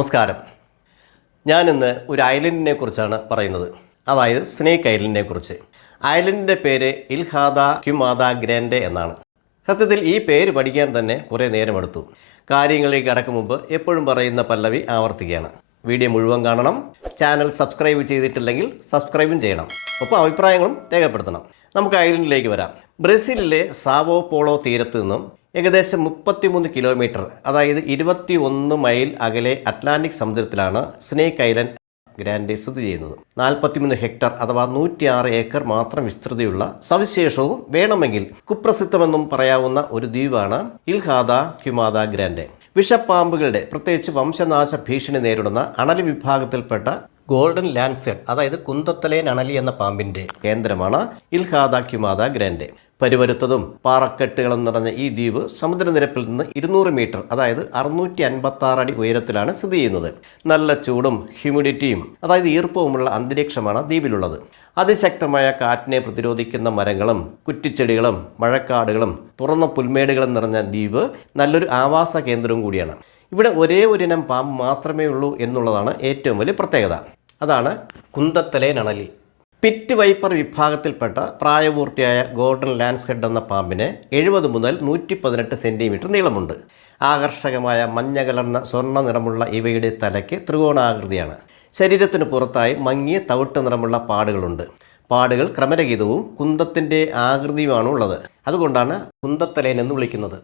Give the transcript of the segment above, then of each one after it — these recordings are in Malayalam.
നമസ്കാരം. ഞാനിന്ന് ഒരു ഐലൻഡിനെ കുറിച്ചാണ് പറയുന്നത്. അതായത് സ്നേക്ക് ഐലൻഡിനെ കുറിച്ച്. ഐലൻഡിന്റെ പേര് ഇൽഹാദ ക്യുമാദ ഗ്രാൻഡെ എന്നാണ്. സത്യത്തിൽ ഈ പേര് പഠിക്കാൻ തന്നെ കുറേ നേരമെടുത്തു. കാര്യങ്ങളിലേക്ക് കടക്കും മുമ്പ് എപ്പോഴും പറയുന്ന പല്ലവി ആവർത്തിക്കുകയാണ്. വീഡിയോ മുഴുവൻ കാണണം. ചാനൽ സബ്സ്ക്രൈബ് ചെയ്തിട്ടില്ലെങ്കിൽ സബ്സ്ക്രൈബും ചെയ്യണം. ഒപ്പം അഭിപ്രായങ്ങളും രേഖപ്പെടുത്തണം. നമുക്ക് ഐലൻഡിലേക്ക് വരാം. ബ്രസീലിലെ സാവോ പോളോ തീരത്ത് നിന്നും ഏകദേശം മുപ്പത്തിമൂന്ന് കിലോമീറ്റർ അതായത് ഇരുപത്തി ഒന്ന് മൈൽ അകലെ അറ്റ്ലാന്റിക് സമുദ്രത്തിലാണ് സ്നേക്ക് ഐലൻഡ് ഗ്രാൻഡ് സ്ഥിതി ചെയ്യുന്നത്. നാൽപ്പത്തിമൂന്ന് ഹെക്ടർ അഥവാ നൂറ്റിയാറ് ഏക്കർ മാത്രം വിസ്തൃതിയുള്ള സവിശേഷവും വേണമെങ്കിൽ കുപ്രസിദ്ധമെന്നും പറയാവുന്ന ഒരു ദ്വീപാണ് ഇൽഹാദ ക്യുമാദ ഗ്രാൻഡെ. വിഷപ്പാമ്പുകളുടെ പ്രത്യേകിച്ച് വംശനാശ ഭീഷണി നേരിടുന്ന അണലി വിഭാഗത്തിൽപ്പെട്ട ഗോൾഡൻ ലാൻഡ്സെഡ് അതായത് കുന്തത്തലേൻ അണലി എന്ന പാമ്പിന്റെ കേന്ദ്രമാണ് ഇൽഹാദ ക്യുമാദ ഗ്രാൻഡെ. പരുവരുത്തതും പാറക്കെട്ടുകളും നിറഞ്ഞ ഈ ദ്വീപ് സമുദ്രനിരപ്പിൽ നിന്ന് ഇരുന്നൂറ് മീറ്റർ അതായത് അറുന്നൂറ്റി അൻപത്തി ആറ് അടി ഉയരത്തിലാണ് സ്ഥിതി ചെയ്യുന്നത്. നല്ല ചൂടും ഹ്യൂമിഡിറ്റിയും അതായത് ഈർപ്പവുമുള്ള അന്തരീക്ഷമാണ് ദ്വീപിലുള്ളത്. അതിശക്തമായ കാറ്റിനെ പ്രതിരോധിക്കുന്ന മരങ്ങളും കുറ്റിച്ചെടികളും മഴക്കാടുകളും തുറന്ന പുൽമേടുകളും നിറഞ്ഞ ദ്വീപ് നല്ലൊരു ആവാസ കേന്ദ്രവും കൂടിയാണ്. ഇവിടെ ഒരേ ഒരിനം പാമ്പ് മാത്രമേ ഉള്ളൂ എന്നുള്ളതാണ് ഏറ്റവും വലിയ പ്രത്യേകത. അതാണ് കുന്തത്തലേ അണലി പിറ്റ് വൈപ്പർ വിഭാഗത്തിൽപ്പെട്ട പ്രായപൂർത്തിയായ ഗോൾഡൻ ലാൻഡ്സ് ഹെഡ് എന്ന പാമ്പിന് എഴുപത് മുതൽ നൂറ്റി പതിനെട്ട് സെന്റിമീറ്റർ നീളമുണ്ട്. ആകർഷകമായ മഞ്ഞ കലർന്ന സ്വർണ നിറമുള്ള ഇവയുടെ തലയ്ക്ക് ത്രികോണാകൃതിയാണ്. ശരീരത്തിന് പുറത്തായി മങ്ങിയ തവിട്ട് നിറമുള്ള പാടുകളുണ്ട്. പാടുകൾ ക്രമരഹിതവും കുന്തത്തിന്റെ ആകൃതിയുമാണ് ഉള്ളത് അതുകൊണ്ടാണ് കുന്തത്തലേൻ എന്ന് വിളിക്കുന്നത്.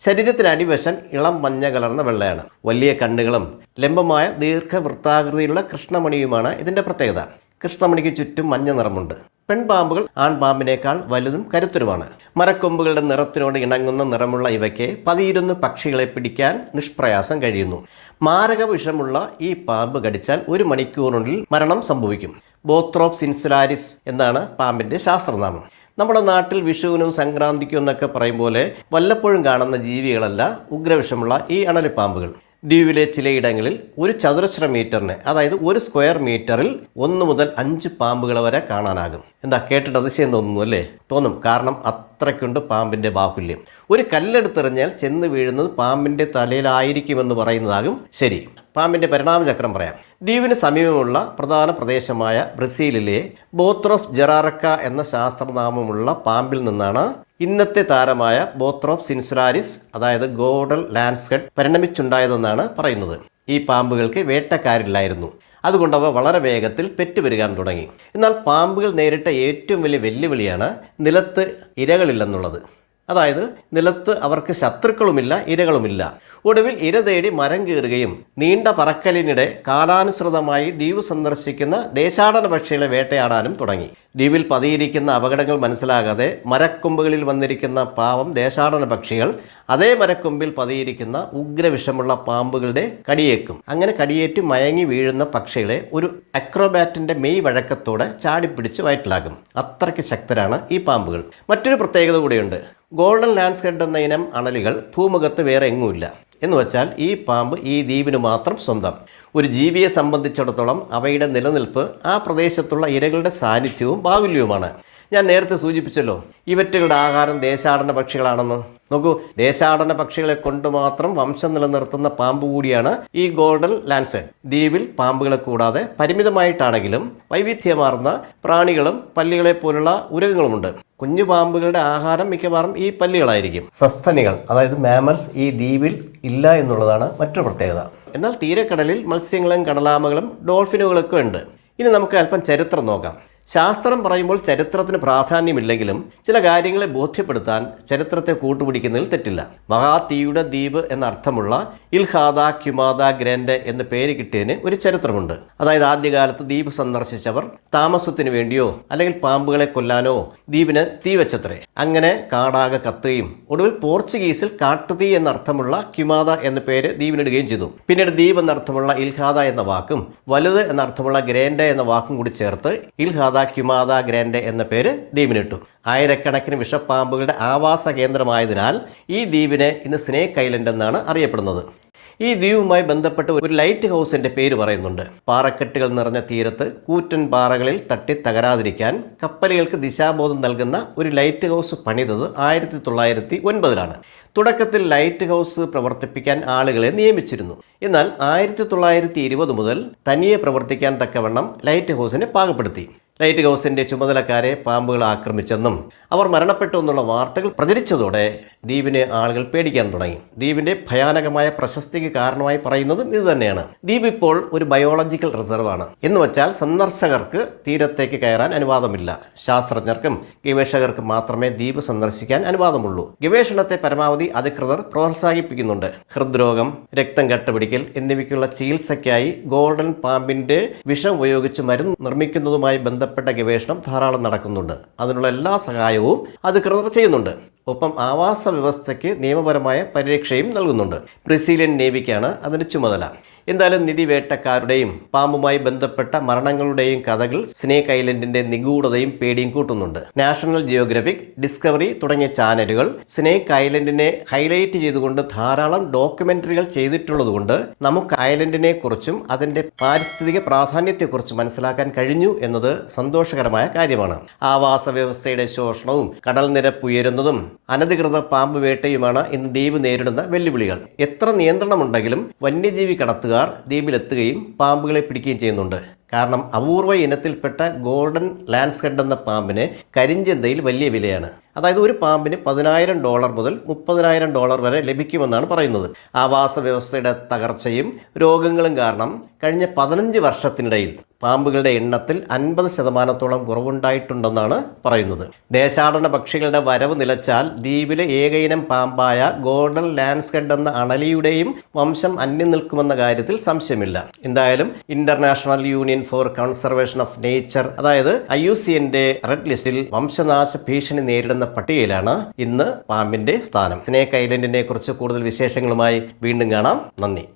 ശരീരത്തിന് അടിവശം ഇളം മഞ്ഞ കലർന്ന വെള്ളയാണ്. വലിയ കണ്ണുകളും ലംബമായ ദീർഘവൃത്താകൃതിയിലുള്ള കൃഷ്ണമണിയുമാണ് ഇതിന്റെ പ്രത്യേകത. കൃഷ്ണമണിക്ക് ചുറ്റും മഞ്ഞ നിറമുണ്ട്. പെൺപാമ്പുകൾ ആൺപാമ്പിനേക്കാൾ വലുതും കരുത്തരുമാണ് മരക്കൊമ്പുകളുടെ നിറത്തിനോട് ഇണങ്ങുന്ന നിറമുള്ള ഇവയ്ക്ക് പതിയിരുന്ന് പക്ഷികളെ പിടിക്കാൻ നിഷ്പ്രയാസം കഴിയുന്നു. മാരക വിഷമുള്ള ഈ പാമ്പ് കടിച്ചാൽ ഒരു മണിക്കൂറിനുള്ളിൽ മരണം സംഭവിക്കും. ബോത്രോപ്സ് ഇൻസുലാരിസ് എന്നാണ് പാമ്പിന്റെ ശാസ്ത്രനാമം. നമ്മുടെ നാട്ടിൽ വിഷുവിനും സംക്രാന്തിക്കും എന്നൊക്കെ പറയും പോലെ വല്ലപ്പോഴും കാണുന്ന ജീവികളല്ല ഉഗ്രവിഷമുള്ള ഈ അണലിപ്പാമ്പുകൾ. ദ്വീപിലെ ചിലയിടങ്ങളിൽ ഒരു ചതുരശ്ര മീറ്ററിന് അതായത് ഒരു സ്ക്വയർ മീറ്ററിൽ ഒന്ന് മുതൽ അഞ്ച് പാമ്പുകൾ വരെ കാണാനാകും. എന്താ കേട്ടിട്ട് അതിശയം തോന്നുന്നു അല്ലേ? തോന്നും. കാരണം അത്രയ്ക്കുണ്ട് പാമ്പിന്റെ ബാഹുല്യം. ഒരു കല്ലെടുത്തെറിഞ്ഞാൽ ചെന്ന് വീഴുന്നത് പാമ്പിന്റെ തലയിലായിരിക്കുമെന്ന് പറയുന്നതാകും ശരി. പാമ്പിന്റെ പരിണാമചക്രം പറയാം. ദ്വീപിന് സമീപമുള്ള പ്രധാന പ്രദേശമായ ബ്രസീലിലെ ബോത്രോഫ് ജെറാറക്ക എന്ന ശാസ്ത്രനാമമുള്ള പാമ്പിൽ നിന്നാണ് ഇന്നത്തെ താരമായ ബോത്രോപ് സിൻസുലാരിസ് അതായത് ഗോഡൽ ലാൻഡ്സ്കഡ് പരിണമിച്ചുണ്ടായതെന്നാണ് പറയുന്നത്. ഈ പാമ്പുകൾക്ക് വേട്ടക്കാരില്ലായിരുന്നു. അതുകൊണ്ട് അവ വളരെ വേഗത്തിൽ പെറ്റുപെരുകാൻ തുടങ്ങി. എന്നാൽ പാമ്പുകൾ നേരിട്ട ഏറ്റവും വലിയ വെല്ലുവിളിയാണ് നിലത്ത് ഇരകളില്ലെന്നുള്ളത്. അതായത് നിലത്ത് അവർക്ക് ശത്രുക്കളുമില്ല ഇരകളുമില്ല. ഒടുവിൽ ഇര തേടി മരം കീറുകയും നീണ്ട പറക്കലിനിടെ കാലാനുസൃതമായി ദ്വീപ് സന്ദർശിക്കുന്ന ദേശാടന പക്ഷികളെ വേട്ടയാടാനും തുടങ്ങി. ദ്വീപിൽ പതിയിരിക്കുന്ന അപകടങ്ങൾ മനസ്സിലാകാതെ മരക്കൊമ്പുകളിൽ വന്നിരിക്കുന്ന പാവം ദേശാടന പക്ഷികൾ അതേ മരക്കൊമ്പിൽ പതിയിരിക്കുന്ന ഉഗ്രവിഷമുള്ള പാമ്പുകളുടെ കടിയേക്കും. അങ്ങനെ കടിയേറ്റ് മയങ്ങി വീഴുന്ന പക്ഷികളെ ഒരു അക്രോബാറ്റിന്റെ മെയ് വഴക്കത്തോടെ ചാടിപ്പിടിച്ച് വയറ്റിലാക്കും. അത്രയ്ക്ക് ശക്തരാണ് ഈ പാമ്പുകൾ. മറ്റൊരു പ്രത്യേകത കൂടിയുണ്ട്. ഗോൾഡൻ ലാൻഡ്സ്കെഡ് എന്ന ഇനം അണലികൾ ഭൂമുഖത്ത് വേറെ എങ്ങുമില്ല. എന്ന് വെച്ചാൽ ഈ പാമ്പ് ഈ ദ്വീപിന് മാത്രം സ്വന്തം. ഒരു ജീവിയെ സംബന്ധിച്ചിടത്തോളം അവയുടെ നിലനിൽപ്പ് ആ പ്രദേശത്തുള്ള ഇരകളുടെ സാന്നിധ്യവും ബാഹുല്യവുമാണ്. ഞാൻ നേരത്തെ സൂചിപ്പിച്ചല്ലോ ഇവറ്റുകളുടെ ആഹാരം ദേശാടന പക്ഷികളാണെന്ന്. നോക്കൂ ദേശാടന പക്ഷികളെ കൊണ്ട് മാത്രം വംശം നിലനിർത്തുന്ന പാമ്പ് കൂടിയാണ് ഈ ഗോൾഡൻ ലാൻസേൺ ദ്വീപിൽ പാമ്പുകളെ കൂടാതെ പരിമിതമായിട്ടാണെങ്കിലും വൈവിധ്യമാർന്ന പ്രാണികളും പല്ലികളെ പോലുള്ള ഉരകങ്ങളുമുണ്ട്. കുഞ്ഞു പാമ്പുകളുടെ ആഹാരം മിക്കവാറും ഈ പല്ലികളായിരിക്കും. സസ്തനികൾ അതായത് മാമൽസ് ഈ ദ്വീപിൽ ഇല്ല എന്നുള്ളതാണ് മറ്റൊരു പ്രത്യേകത. എന്നാൽ തീരക്കടലിൽ മത്സ്യങ്ങളും കടലാമകളും ഡോൾഫിനുകളൊക്കെ ഉണ്ട്. ഇനി നമുക്ക് അല്പം ചരിത്രം നോക്കാം. ശാസ്ത്രം പറയുമ്പോൾ ചരിത്രത്തിന് പ്രാധാന്യമില്ലെങ്കിലും ചില കാര്യങ്ങളെ ബോധ്യപ്പെടുത്താൻ ചരിത്രത്തെ കൂട്ടുപിടിക്കുന്നതിൽ തെറ്റില്ല. മഹാതീയുടെ ദ്വീപ് എന്ന അർത്ഥമുള്ള ഇൽഹാദ ക്യുമാദ ഗ്രൻഡ് എന്ന് പേര് കിട്ടിയതിന് ഒരു ചരിത്രമുണ്ട്. അതായത് ആദ്യകാലത്ത് ദ്വീപ് സന്ദർശിച്ചവർ താമസത്തിന് വേണ്ടിയോ അല്ലെങ്കിൽ പാമ്പുകളെ കൊല്ലാനോ ദ്വീപിന് തീ വെച്ചത്രേ. അങ്ങനെ കാടാകെ കത്തുകയും ഒടുവിൽ പോർച്ചുഗീസിൽ കാട്ടുതീ എന്നർത്ഥമുള്ള ക്യുമാദ എന്ന പേര് ദ്വീപിനിടുകയും ചെയ്തു. പിന്നീട് ദ്വീപ് എന്നർത്ഥമുള്ള ഇൽഹാദ എന്ന വാക്കും വലുത് എന്നർത്ഥമുള്ള ഗ്രേൻഡ എന്ന വാക്കും കൂടി ചേർത്ത് ഇൽഹാദ ക്യുമാദ ഗ്രാൻഡ് എന്ന പേര് ദ്വീപിനിട്ടു. ആയിരക്കണക്കിന് വിഷപ്പാമ്പുകളുടെ ആവാസ കേന്ദ്രമായതിനാൽ ഈ ദ്വീപിനെ ഇന്ന് സ്നേക്ക് ഐലൻഡ് എന്നാണ് അറിയപ്പെടുന്നത്. ഈ ദ്വീപുമായി ബന്ധപ്പെട്ട് ഒരു ലൈറ്റ് ഹൗസിന്റെ പേര് പറയുന്നുണ്ട്. പാറക്കെട്ടുകൾ നിറഞ്ഞ തീരത്ത് കൂറ്റൻ പാറകളിൽ തട്ടി തകരാതിരിക്കാൻ കപ്പലുകൾക്ക് ദിശാബോധം നൽകുന്ന ഒരു ലൈറ്റ് ഹൗസ് പണിതത് ആയിരത്തി തൊള്ളായിരത്തി ഒൻപതിലാണ് തുടക്കത്തിൽ ലൈറ്റ് ഹൗസ് പ്രവർത്തിപ്പിക്കാൻ ആളുകളെ നിയമിച്ചിരുന്നു. എന്നാൽ ആയിരത്തി തൊള്ളായിരത്തി ഇരുപത് മുതൽ തനിയെ പ്രവർത്തിക്കാൻ തക്കവണ്ണം ലൈറ്റ് ഹൗസിനെ പാകപ്പെടുത്തി. ലൈറ്റ് ഹൗസിന്റെ ചുമതലക്കാരെ പാമ്പുകൾ ആക്രമിച്ചെന്നും അവർ മരണപ്പെട്ടു എന്നുള്ള വാർത്തകൾ പ്രചരിച്ചതോടെ ദ്വീപിനെ ആളുകൾ പേടിക്കാൻ തുടങ്ങി. ദ്വീപിന്റെ ഭയാനകമായ പ്രശസ്തിക്ക് കാരണമായി പറയുന്നതും ഇത് തന്നെയാണ്. ദ്വീപ് ഇപ്പോൾ ഒരു ബയോളജിക്കൽ റിസർവാണ്. എന്ന് വെച്ചാൽ സന്ദർശകർക്ക് തീരത്തേക്ക് കയറാൻ അനുവാദമില്ല. ശാസ്ത്രജ്ഞർക്കും ഗവേഷകർക്കും മാത്രമേ ദ്വീപ് സന്ദർശിക്കാൻ അനുവാദമുള്ളൂ. ഗവേഷണത്തെ പരമാവധി അധികൃതർ പ്രോത്സാഹിപ്പിക്കുന്നുണ്ട്. ഹൃദ്രോഗം രക്തം കട്ടപിടിക്കൽ എന്നിവയ്ക്കുള്ള ചികിത്സയ്ക്കായി ഗോൾഡൻ പാമ്പിന്റെ വിഷം ഉപയോഗിച്ച് മരുന്ന് നിർമ്മിക്കുന്നതുമായി ബന്ധപ്പെട്ട ഗവേഷണം ധാരാളം നടക്കുന്നുണ്ട്. അതിനുള്ള എല്ലാ സഹായവും അധികൃതർ ചെയ്യുന്നുണ്ട്. ഒപ്പം ആവാസ വ്യവസ്ഥയ്ക്ക് നിയമപരമായ പരിരക്ഷയും നൽകുന്നുണ്ട്. ബ്രസീലിയൻ നേവിക്കാണ് അതിന് ചുമതല. എന്തായാലും നിധി വേട്ടക്കാരുടെയും പാമ്പുമായി ബന്ധപ്പെട്ട മരണങ്ങളുടെയും കഥകൾ സ്നേക്ക് ഐലൻഡിന്റെ നിഗൂഢതയും പേടിയും കൂട്ടുന്നുണ്ട്. നാഷണൽ ജിയോഗ്രഫിക് ഡിസ്കവറി തുടങ്ങിയ ചാനലുകൾ സ്നേക്ക് ഐലൻഡിനെ ഹൈലൈറ്റ് ചെയ്തുകൊണ്ട് ധാരാളം ഡോക്യുമെന്ററികൾ ചെയ്തിട്ടുള്ളതുകൊണ്ട് നമുക്ക് ഐലൻഡിനെ കുറിച്ചും അതിന്റെ പാരിസ്ഥിതിക പ്രാധാന്യത്തെക്കുറിച്ചും മനസ്സിലാക്കാൻ കഴിഞ്ഞു എന്നത് സന്തോഷകരമായ കാര്യമാണ്. ആവാസ വ്യവസ്ഥയുടെ ശോഷണവും കടൽ നിരപ്പ് ഉയരുന്നതും അനധികൃത പാമ്പ് വേട്ടയുമാണ് ഇന്ന് ദ്വീപ് നേരിടുന്ന വെല്ലുവിളികൾ. എത്ര നിയന്ത്രണമുണ്ടെങ്കിലും വന്യജീവി കടത്തുകാർ ദ്വീപിലെത്തുകയും പാമ്പുകളെ പിടിക്കുകയും ചെയ്യുന്നുണ്ട്. കാരണം അപൂർവ ഇനത്തിൽപ്പെട്ട ഗോൾഡൻ ലാൻസ്കെഡ് എന്ന പാമ്പിന് കരിഞ്ചന്തയിൽ വലിയ വിലയാണ്. അതായത് ഒരു പാമ്പിന് പതിനായിരം ഡോളർ മുതൽ മുപ്പതിനായിരം ഡോളർ വരെ ലഭിക്കുമെന്നാണ് പറയുന്നത്. ആവാസ വ്യവസ്ഥയുടെ തകർച്ചയും രോഗങ്ങളും കാരണം കഴിഞ്ഞ പതിനഞ്ച് വർഷത്തിനിടയിൽ പാമ്പുകളുടെ എണ്ണത്തിൽ അൻപത് ശതമാനത്തോളം കുറവുണ്ടായിട്ടുണ്ടെന്നാണ് പറയുന്നത്. ദേശാടന പക്ഷികളുടെ വരവ് നിലച്ചാൽ ദ്വീപിലെ ഏകയിനം പാമ്പായ ഗോൾഡൻ ലാൻഡ്സ്കെഡ് എന്ന അണലിയുടെയും വംശം അന്യം നിൽക്കുമെന്ന കാര്യത്തിൽ സംശയമില്ല. എന്തായാലും international union for conservation of nature അതായത് ഐ യു സി റെഡ് ലിസ്റ്റിൽ വംശനാശ ഭീഷണി നേരിടുന്ന പട്ടികയിലാണ് ഇന്ന് പാമ്പിന്റെ സ്ഥാനം. സ്നേക്ക് ഐലൻഡിനെ കുറിച്ച് കൂടുതൽ വിശേഷങ്ങളുമായി വീണ്ടും കാണാം. നന്ദി.